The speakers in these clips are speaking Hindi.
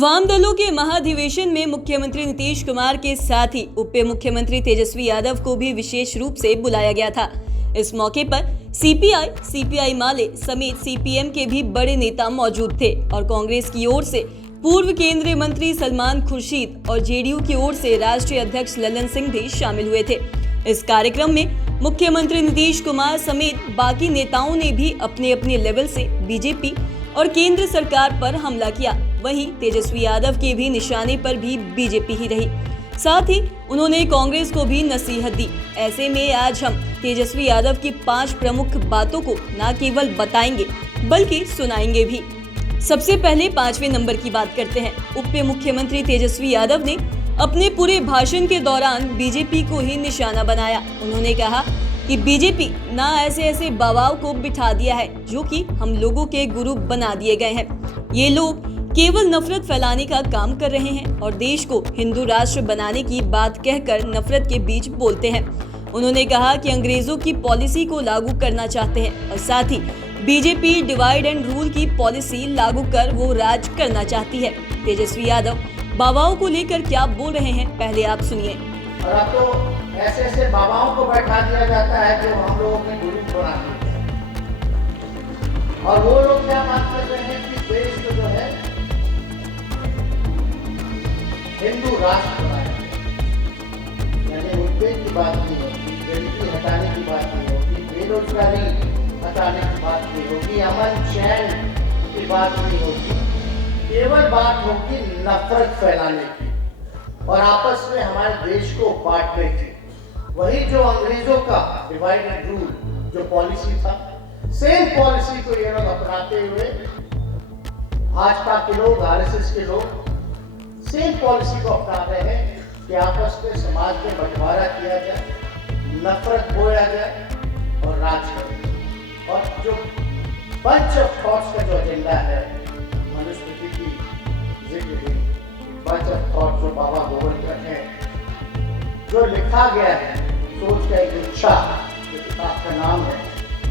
वाम दलों के महाधिवेशन में मुख्यमंत्री नीतीश कुमार के साथ ही उप मुख्यमंत्री तेजस्वी यादव को भी विशेष रूप से बुलाया गया था। इस मौके पर सीपीआई माले समेत सीपीएम के भी बड़े नेता मौजूद थे और कांग्रेस की ओर से पूर्व केंद्रीय मंत्री सलमान खुर्शीद और जेडीयू की ओर से राष्ट्रीय अध्यक्ष ललन सिंह भी शामिल हुए थे। इस कार्यक्रम में मुख्यमंत्री नीतीश कुमार समेत बाकी नेताओं ने भी अपने अपने लेवल से बीजेपी और केंद्र सरकार पर हमला किया। वहीं तेजस्वी यादव के भी निशाने पर भी बीजेपी ही रही। साथ ही उन्होंने कांग्रेस को भी नसीहत दी। ऐसे में आज हम तेजस्वी यादव की 5 प्रमुख बातों को न केवल बताएंगे बल्कि सुनाएंगे भी। सबसे पहले 5वें नंबर की बात करते हैं। उप मुख्यमंत्री तेजस्वी यादव ने अपने पूरे भाषण के दौरान बीजेपी को ही निशाना बनाया। उन्होंने कहा कि बीजेपी ना ऐसे बाबाओं को बिठा दिया है जो कि हम लोगों के गुरु बना दिए गए हैं। ये लोग केवल नफरत फैलाने का काम कर रहे हैं और देश को हिंदू राष्ट्र बनाने की बात कहकर नफरत के बीच बोलते हैं। उन्होंने कहा कि अंग्रेजों की पॉलिसी को लागू करना चाहते हैं और साथ ही बीजेपी डिवाइड एंड रूल की पॉलिसी लागू कर वो राज करना चाहती है। तेजस्वी यादव बाबाओं को लेकर क्या बोल रहे हैं, पहले आप सुनिए। और अब तो ऐसे बाबाओं को बैठा दिया जाता है जो हम लोगों के गुरु बना देते हैं। और वो लोग क्या बात कर रहे हैं कि देश को जो है हिंदू राष्ट्र बनाए, यानी मुद्दे की बात नहीं होगी, गरीबी हटाने की बात नहीं होगी, बेरोजगारी हटाने की बात नहीं होगी, अमन चैन की बात नहीं होगी, केवल बात होगी नफरत फैलाने की और आपस में हमारे देश को बांटने की। वही जो अंग्रेजों का डिवाइड एंड रूल जो पॉलिसी था, सेम पॉलिसी को ये लोग अपनाते हुए भाजपा के लोग, आरएसएस के लोग सेम पॉलिसी को अपना रहे हैं कि आपस में समाज में बंटवारा किया जाए, नफरत बोया जाए और राज करें। और जो बंच ऑफ थॉट्स का जो एजेंडा है, मनुस्मृति की जिक्र हुई, बंच ऑफ थॉट जो बाबा गोवलकर है, जो लिखा गया है, सोच का एक गुच्छा, जो किताब का नाम है,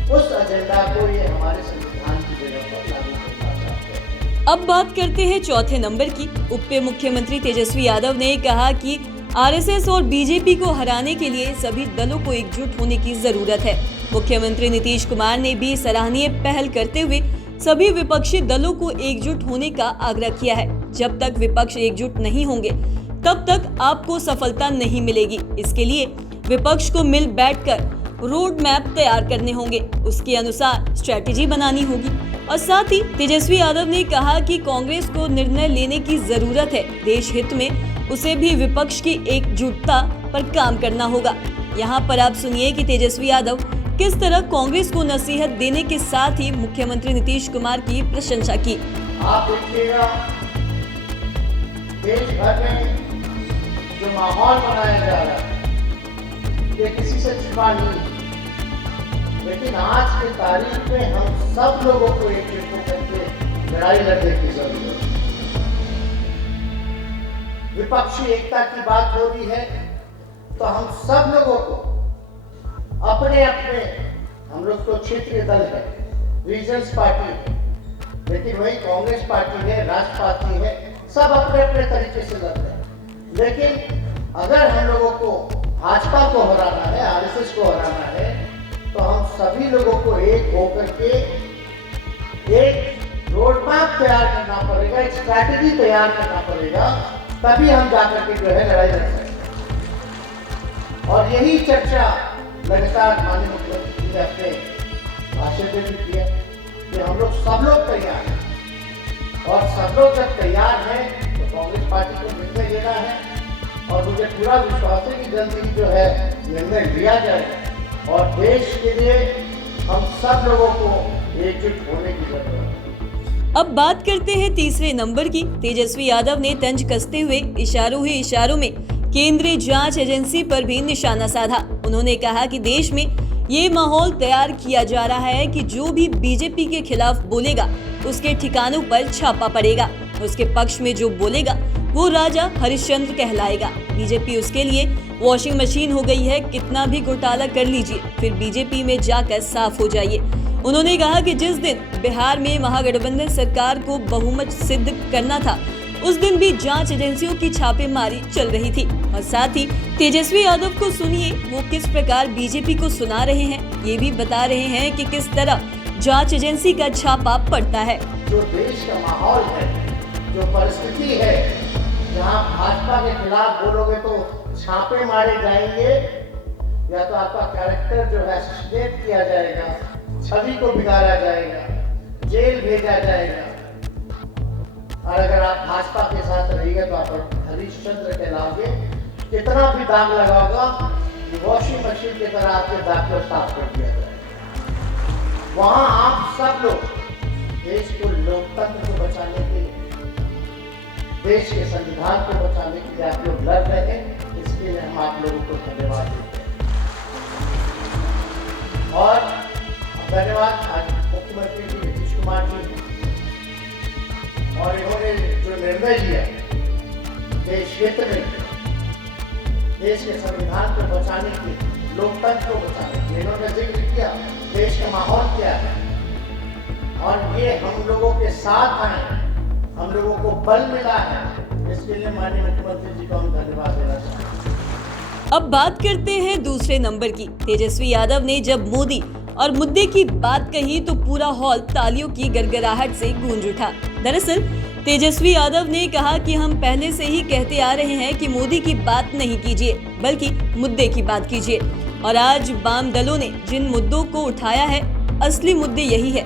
उस एजेंडा को ये हमारे संविधान की जगह पर लागू करना चाहते हैं। अब बात करते हैं चौथे नंबर की। उप मुख्यमंत्री तेजस्वी यादव ने कहा कि आरएसएस और बीजेपी को हराने के लिए सभी दलों को एकजुट होने की जरूरत है। मुख्यमंत्री नीतीश कुमार ने भी सराहनीय पहल करते हुए सभी विपक्षी दलों को एकजुट होने का आग्रह किया है। जब तक विपक्ष एकजुट नहीं होंगे तब तक आपको सफलता नहीं मिलेगी। इसके लिए विपक्ष को मिल बैठकर रोड मैप तैयार करने होंगे, उसके अनुसार स्ट्रेटेजी बनानी होगी। और साथ ही तेजस्वी यादव ने कहा कि कांग्रेस को निर्णय लेने की जरूरत है। देश हित में उसे भी विपक्ष की एकजुटता पर काम करना होगा। यहाँ पर आप सुनिए कि तेजस्वी यादव किस तरह कांग्रेस को नसीहत देने के साथ ही मुख्यमंत्री नीतीश कुमार की प्रशंसा की। आप देखिएगा देश भर में जो माहौल बनाया जा रहा है ये किसी से छिपा नहीं, लेकिन आज की तारीख में हम सब लोगों को एकजुट होकर के लड़ाई लड़ने की जरूरत है। विपक्षी एकता की बात हो रही है तो हम सब लोगों को अपने अपने, हम लोग तो क्षेत्रीय दल है, रीजनल पार्टी है, लेकिन वही कांग्रेस पार्टी है, राष्ट्र पार्टी है, सब अपने अपने तरीके से लड़ रहे हैं। लेकिन अगर हम लोगों को भाजपा को हराना है, आरएसएस को हराना है, तो हम सभी लोगों को एक होकर के एक रोड मैप तैयार करना पड़ेगा, एक स्ट्रैटेजी तैयार करना पड़ेगा, तभी हम जाकर के जो है लड़ाई लड़ सकते हैं। और यही चर्चा लगातार माननीय मुख्यमंत्री जी ने अपने भाषण में भी किया कि हम लोग सब लोग तैयार हैं और सब लोग जब तैयार हैं तो कांग्रेस पार्टी को निर्णय लेना है और मुझे पूरा विश्वास है कि जल्द ही जो है निर्णय लिया जाएगा और देश के लिए हम सब लोगों को एकजुट होने की जरूरत है। अब बात करते हैं तीसरे नंबर की। तेजस्वी यादव ने तंज कसते हुए इशारों ही इशारों में केंद्रीय जांच एजेंसी पर भी निशाना साधा। उन्होंने कहा कि देश में ये माहौल तैयार किया जा रहा है कि जो भी बीजेपी के खिलाफ बोलेगा उसके ठिकानों पर छापा पड़ेगा, उसके पक्ष में जो बोलेगा वो राजा हरिश्चंद्र कहलाएगा। बीजेपी उसके लिए वॉशिंग मशीन हो गई है, कितना भी घोटाला कर लीजिए फिर बीजेपी में जाकर साफ हो जाइए। उन्होंने कहा कि जिस दिन बिहार में महागठबंधन सरकार को बहुमत सिद्ध करना था उस दिन भी जांच एजेंसियों की छापेमारी चल रही थी। और साथ ही तेजस्वी यादव को सुनिए वो किस प्रकार बीजेपी को सुना रहे हैं, ये भी बता रहे हैं कि किस तरह जांच एजेंसी का छापा पड़ता है। जो देश का माहौल है, जो परिस्थिति है, जहाँ भाजपा के खिलाफ बोलोगे तो छापे मारे जाएंगे या तो आपका कैरेक्टर जो है अस्सैसिनेट किया जाएगा, छवि को बिगाड़ा जाएगा, जेल भेजा जाएगा। और अगर आप भाजपा के साथ रहिए तो आप हरिश्चंद्र कहलाओगे। कितना भी दाग लगाओगा, वॉशिंग मशीन की तरह आपके दाग को साफ कर दिया जाएगा। वहां आप सब लोग देश को, लोकतंत्र को बचाने के लिए, देश के संविधान को बचाने के लिए आप लोग लड़ रहे हैं। इसके लिए हम आप लोगों को धन्यवाद देते हैं। और धन्यवाद आज मुख्यमंत्री जी नीतीश कुमार जी, और इन्होंने जो निर्णय लिया देश हित में, देश के संविधान को बचाने के, लोकतंत्र को बचाने के, इन्होंने जिक्र किया देश का माहौल क्या है और ये हम लोगों के साथ आए, हम लोगों को बल मिला है। इसके लिए माननीय मुख्यमंत्री जी को हम धन्यवाद देना चाहते हैं। अब बात करते हैं दूसरे नंबर की। तेजस्वी यादव ने जब मोदी और मुद्दे की बात कही तो पूरा हॉल तालियों की गड़गड़ाहट से गूंज उठा। दरअसल तेजस्वी यादव ने कहा कि हम पहले से ही कहते आ रहे हैं कि मोदी की बात नहीं कीजिए, बल्कि मुद्दे की बात कीजिए। और आज वाम दलों ने जिन मुद्दों को उठाया है, असली मुद्दे यही है।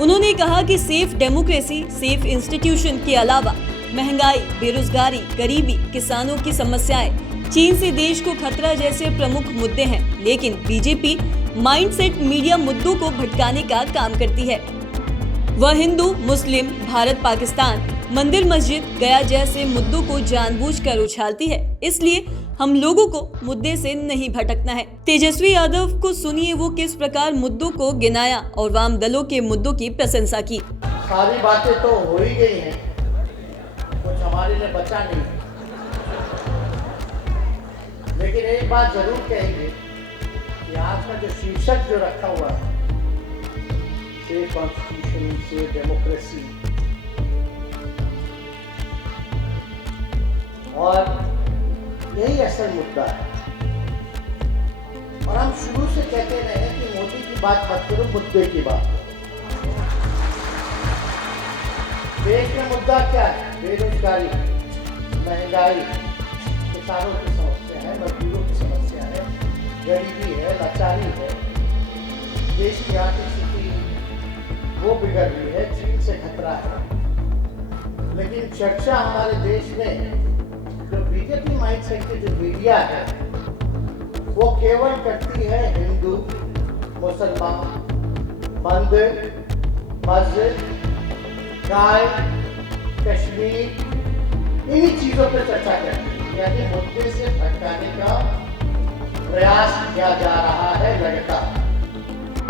उन्होंने कहा कि सेफ डेमोक्रेसी, सेफ इंस्टीट्यूशन के अलावा महंगाई, बेरोजगारी, गरीबी, किसानों की समस्याएं, चीन से देश को खतरा जैसे प्रमुख मुद्दे हैं। लेकिन बीजेपी माइंडसेट मीडिया मुद्दों को भटकाने का काम करती है। वह हिंदू, मुस्लिम, भारत पाकिस्तान, मंदिर मस्जिद, गया जैसे मुद्दों को जानबूझकर उछालती है। इसलिए हम लोगों को मुद्दे से नहीं भटकना है। तेजस्वी यादव को सुनिए वो किस प्रकार मुद्दों को गिनाया और वाम दलों के मुद्दों की प्रशंसा की। सारी बातें तो हो ही गई हैं, कुछ हमारे लिए बचा नहीं। लेकिन एक बात जरूर कहेंगे कि आज का जो शीर्षक जो रखा हुआ है, सेफ कॉन्स्टिट्यूशन, सेफ डेमोक्रेसी, और यही असल मुद्दा है। और हम शुरू से कहते रहे हैं कि मोदी की बात मत करो, मुद्दे की बात करो। देश में मुद्दा क्या है? बेरोजगारी, महंगाई, किसानों की समस्या है, मजदूरों की समस्या है, गरीबी है, लाचारी है, देश की आर्थिक स्थिति वो बिगड़ रही है, चीन से खतरा है। लेकिन चर्चा हमारे देश में जो बीजेपी माइंडसेट की जो मीडिया है, वो केवल करती है हिंदू, मुसलमान, मंदिर, मस्जिद, गाय, कश्मीर, इन्हीं चीजों पर चर्चा करती है। यानी मुद्दे से भटकाने का प्रयास किया जा रहा है लगातार।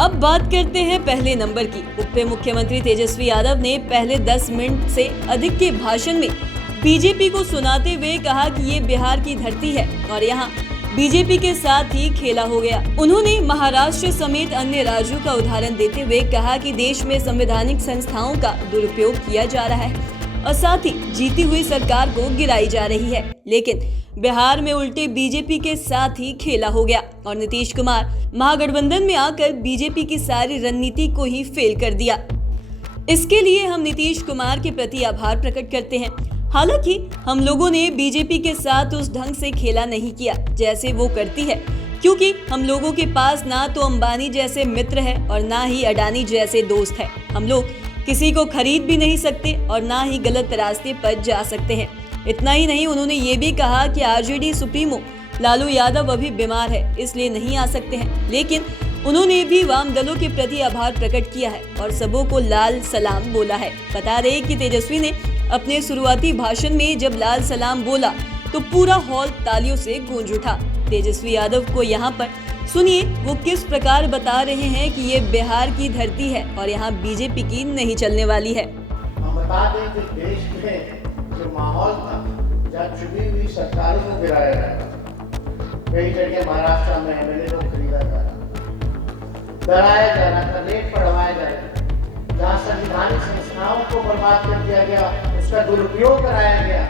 अब बात करते हैं पहले नंबर की। उप मुख्यमंत्री तेजस्वी यादव ने पहले 10 मिनट से अधिक के भाषण में बीजेपी को सुनाते हुए कहा कि ये बिहार की धरती है और यहाँ बीजेपी के साथ ही खेला हो गया। उन्होंने महाराष्ट्र समेत अन्य राज्यों का उदाहरण देते हुए कहा कि देश में संवैधानिक संस्थाओं का दुरुपयोग किया जा रहा है और साथ ही जीती हुई सरकार को गिराई जा रही है। लेकिन बिहार में उल्टे बीजेपी के साथ ही खेला हो गया और नीतीश कुमार महागठबंधन में आकर बीजेपी की सारी रणनीति को ही फेल कर दिया। इसके लिए हम नीतीश कुमार के प्रति आभार प्रकट करते हैं। हालांकि हम लोगों ने बीजेपी के साथ उस ढंग से खेला नहीं किया जैसे वो करती है, क्योंकि हम लोगों के पास ना तो अंबानी जैसे मित्र है और ना ही अडानी जैसे दोस्त है। हम लोग किसी को खरीद भी नहीं सकते और ना ही गलत रास्ते पर जा सकते हैं। इतना ही नहीं, उन्होंने ये भी कहा कि आरजेडी सुप्रीमो लालू यादव अभी बीमार है, इसलिए नहीं आ सकते हैं। लेकिन उन्होंने भी वाम दलों के प्रति आभार प्रकट किया है और सबों को लाल सलाम बोला है। बता दें कि तेजस्वी ने अपने शुरुआती भाषण में जब लाल सलाम बोला तो पूरा हॉल तालियों से गूंज उठा। तेजस्वी यादव को यहाँ पर सुनिए वो किस प्रकार बता रहे हैं कि ये बिहार की धरती है और यहाँ बीजेपी की नहीं चलने वाली है। हम बता दें कि देश में जो माहौल था, जब चुनी हुई सरकारों को गिराया गया, कई जगह महाराष्ट्र में एमएलए को खरीदा जा रहा, डराया जा रहा था, रेट पढ़वाया जा रहा, जहाँ संवैधानिक संस्थाओं को बर्बाद कर दिया गया, उसका दुरुपयोग कराया गया,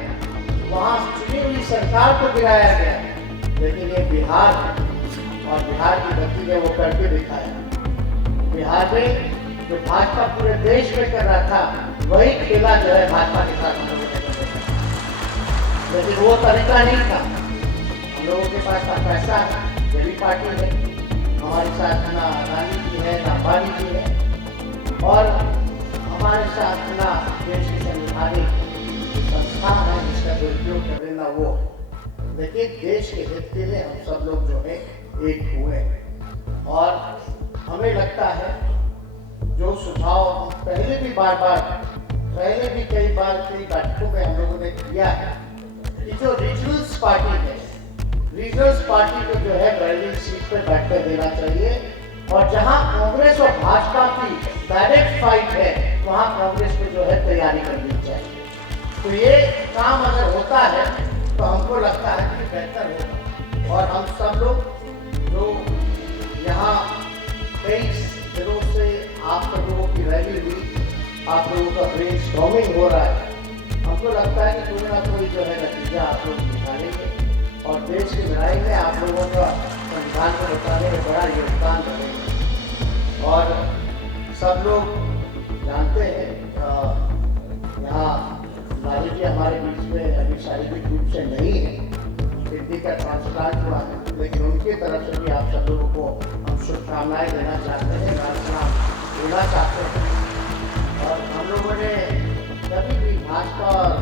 वहाँ चुनी हुई सरकार को गिराया गया। लेकिन ये बिहार है और बिहार की गति ने वो करके दिखाया। बिहार में जो भाजपा पूरे देश में कर रहा था, वही खेला जो है भाजपा के साथ हम लोगों ने कर रखा। लेकिन वो तरीका नहीं था। हम लोगों के पास ना पैसा है, यही पार्टी है हमारे साथ, ना अदानी जी है, ना अंबानी जी है, और हमारे साथ ना देश की संवैधानिक संस्था है जिसका दुरुपयोग कर देना वो है। लेकिन देश के हित के लिए हम सब लोग जो है एक हुए हैं। और हमें लगता है जो सुझाव पहले भी कई बार कई बैठकों में हम लोगों ने किया है कि जो रीजनल्स पार्टी है, रीजनल्स पार्टी को जो है ड्राइविंग सीट पर बैठकर देना चाहिए, और जहां कांग्रेस और भाजपा की डायरेक्ट फाइट है वहां कांग्रेस को जो है तैयारी करनी चाहिए। तो ये काम अगर होता है तो हमको लगता है कि बेहतर होगा। और हम सब लोग जो यहाँ कई दिनों से आप सब लोगों की रैली हुई, आप लोगों का ब्रेनस्टॉर्मिंग हो रहा है, हमको लगता है कि कोई ना कोई जो है नतीजा आप लोग निकालेंगे और देश की लड़ाई में आप लोगों का संविधान को बचाने में बड़ा योगदान रहेगा। और सब लोग जानते हैं यहाँ लालू जी हमारे बीच में अभी शारीरिक रूप से नहीं है, किडनी का ट्रांसप्लांट हुआ है, लेकिन उनकी तरफ से भी आप सब लोगों को हम शुभकामनाएं देना चाहते हैं, प्रार्थना देना चाहते हैं। और हम लोगों ने कभी भी भाजपा और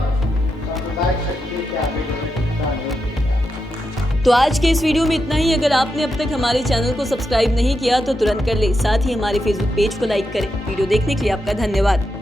सामुदायिक शक्ति के आगे जो है नुकसान नहीं किया। तो आज के इस वीडियो में इतना ही। अगर आपने अब तक हमारे चैनल को सब्सक्राइब नहीं किया तो तुरंत कर ले। साथ ही हमारे फेसबुक पेज को लाइक करें। वीडियो देखने के लिए आपका धन्यवाद।